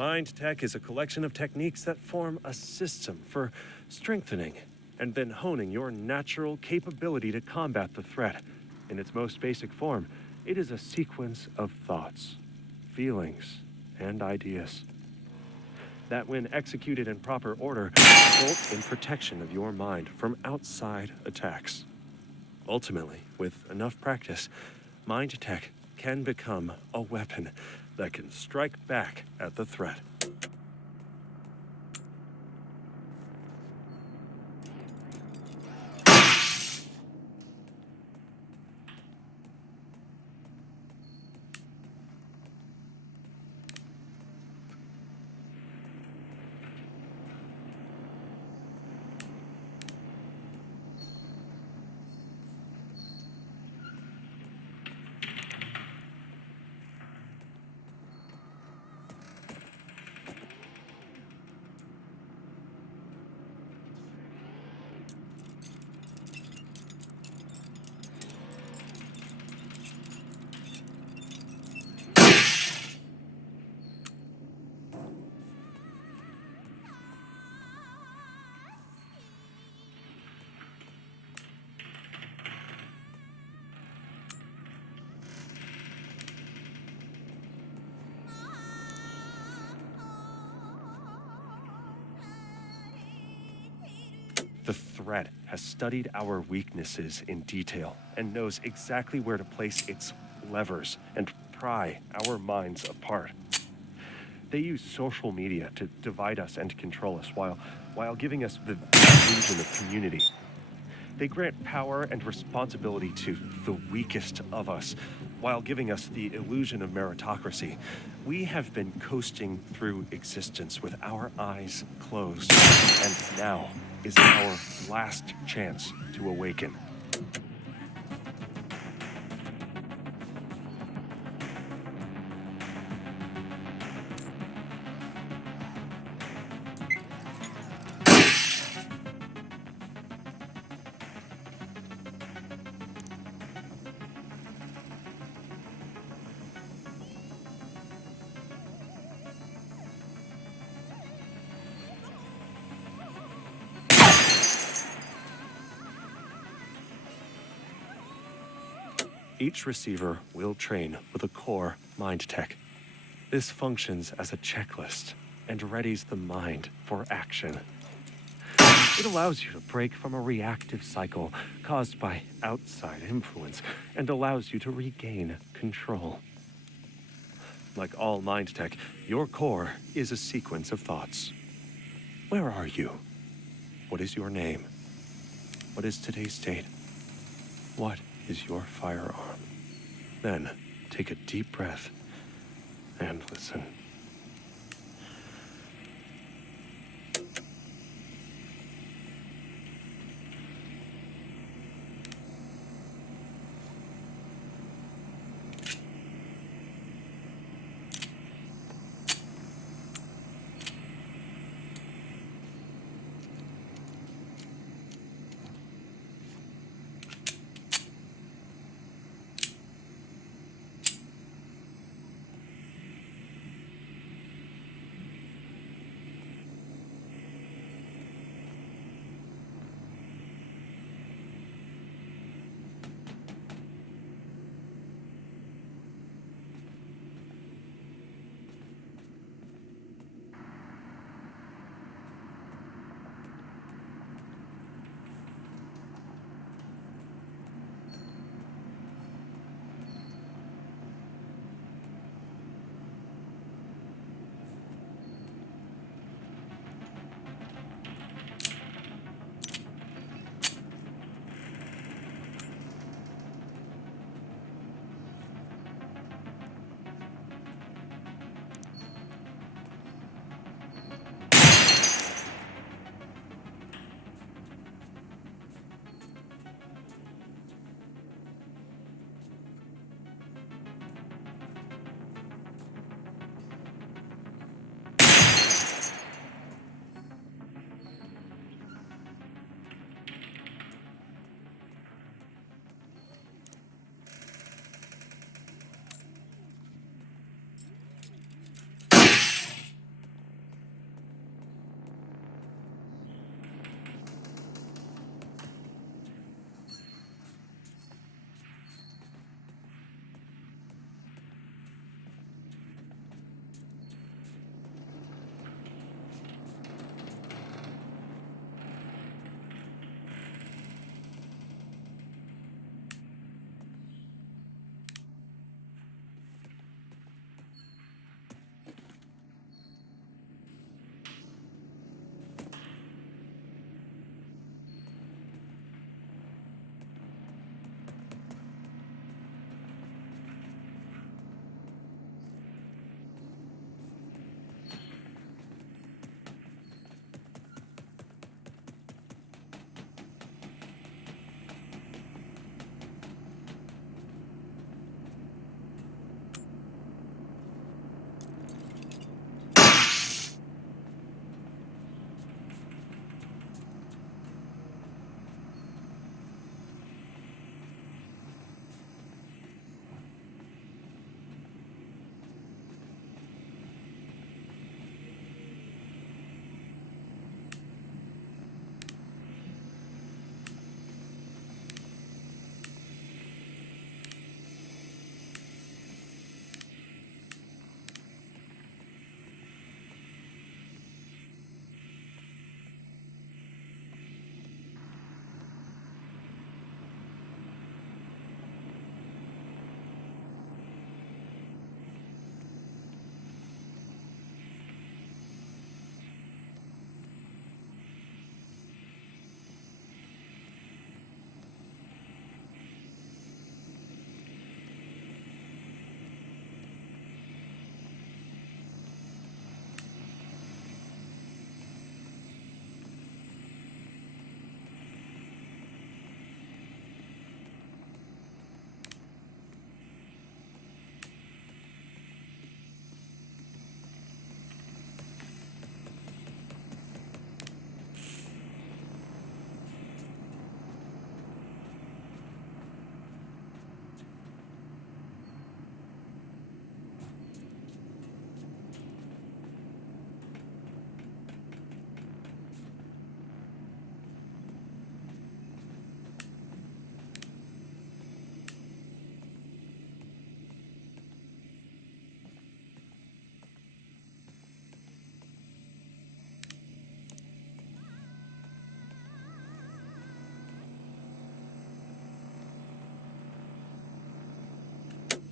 Mind Tech is a collection of techniques that form a system for strengthening and then honing your natural capability to combat the threat. In its most basic form, it is a sequence of thoughts, feelings, and ideas that, when executed in proper order, result in protection of your mind from outside attacks. Ultimately, with enough practice, Mind Tech can become a weapon that can strike back at the threat. The threat has studied our weaknesses in detail and knows exactly where to place its levers and pry our minds apart. They use social media to divide us and control us while giving us the illusion of community. They grant power and responsibility to the weakest of us while giving us the illusion of meritocracy. We have been coasting through existence with our eyes closed, and now is our last chance to awaken. Each receiver will train with a core mind tech. This functions as a checklist and readies the mind for action. It allows you to break from a reactive cycle caused by outside influence and allows you to regain control. Like all mind tech, your core is a sequence of thoughts. Where are you? What is your name? What is today's date? What is your firearm? Then take a deep breath and listen.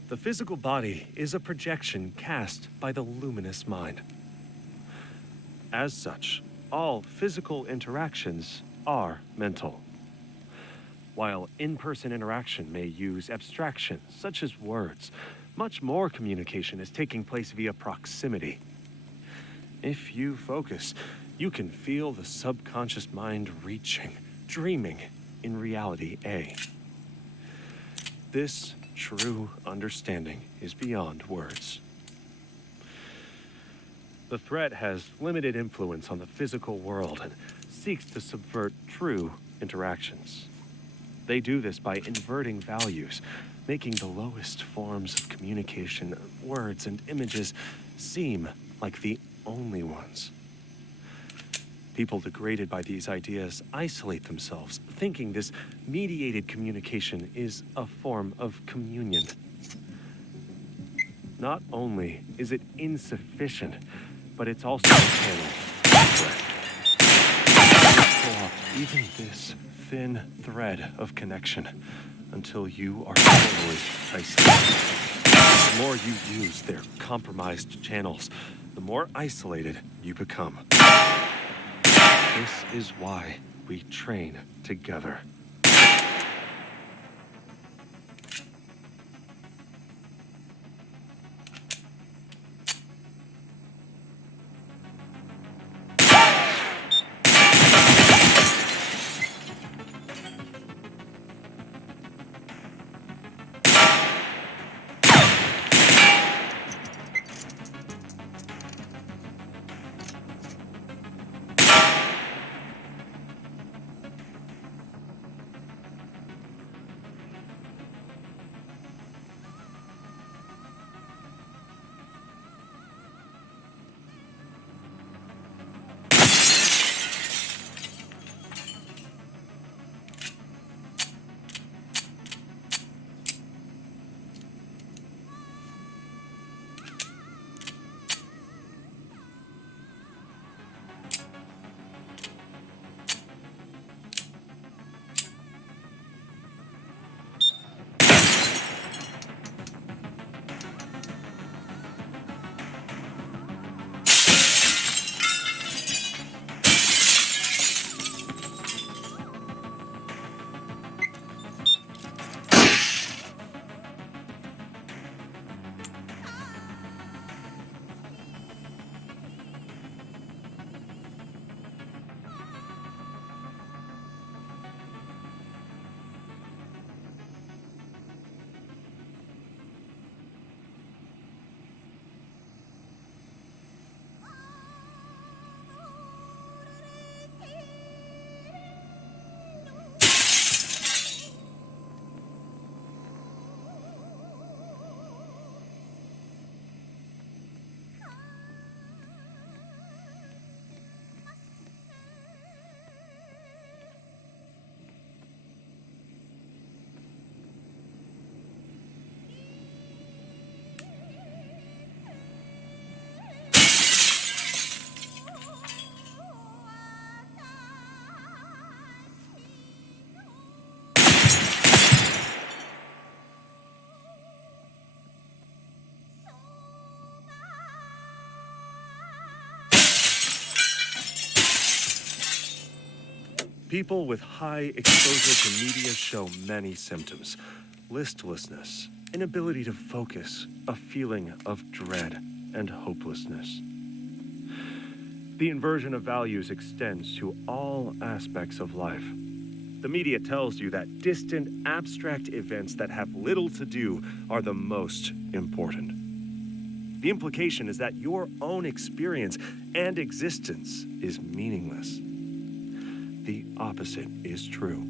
The physical body is a projection cast by the luminous mind. As such, all physical interactions are mental. While in-person interaction may use abstraction, such as words, much more communication is taking place via proximity. If you focus, you can feel the subconscious mind reaching, dreaming in reality A. This true understanding is beyond words. The threat has limited influence on the physical world and seeks to subvert true interactions. They do this by inverting values, making the lowest forms of communication, words and images, seem like the only ones. People degraded by these ideas isolate themselves, thinking this mediated communication is a form of communion. Not only is it insufficient, but it's also incorrect. Pull off even this thin thread of connection until you are totally isolated. The more you use their compromised channels, the more isolated you become. This is why we train together. People with high exposure to media show many symptoms: listlessness, inability to focus, a feeling of dread, and hopelessness. The inversion of values extends to all aspects of life. The media tells you that distant, abstract events that have little to do are the most important. The implication is that your own experience and existence is meaningless. The opposite is true.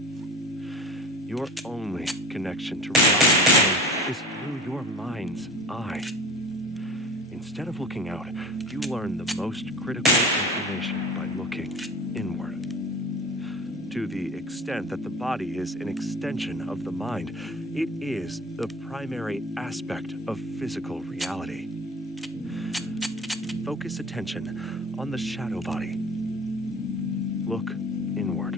Your only connection to reality is through your mind's eye. Instead of looking out, you learn the most critical information by looking inward. To the extent that the body is an extension of the mind, it is the primary aspect of physical reality. Focus attention on the shadow body. Look inward.